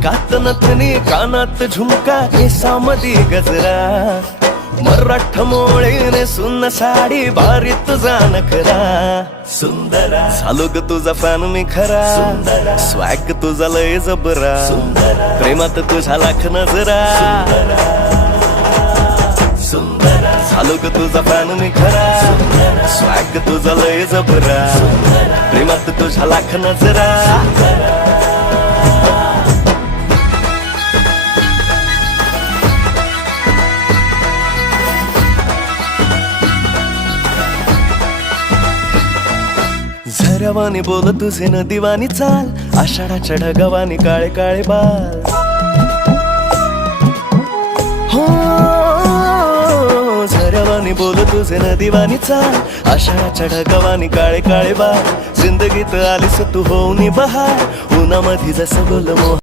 नाकात नथनी कानात झुमका केसामधी गजरा मराठ मोळीने सुन्न साडी बारी तुझा नखरा सुंदरा झालो ग तुझा फॅन मी खरा स्वॅग तुझा लय जबरा प्रेमात तुझा लाख नजरा झालो ग तुझा फॅन मी खरा स्वॅग तुझा लय जबरा प्रेमात तुझा लाख नजरा झऱ्यावानी बोल तुझे नदीवानी चाल आषाढाच्या ढगावानी काळे काळे बाल हो झऱ्यावानी बोल तुझे नदीवानी चाल आषाढाच्या ढगावानी काळे काळे बाल जिंदगीत आलीस तू होऊनी बहार उन्हामध्ये जसं बोल मोह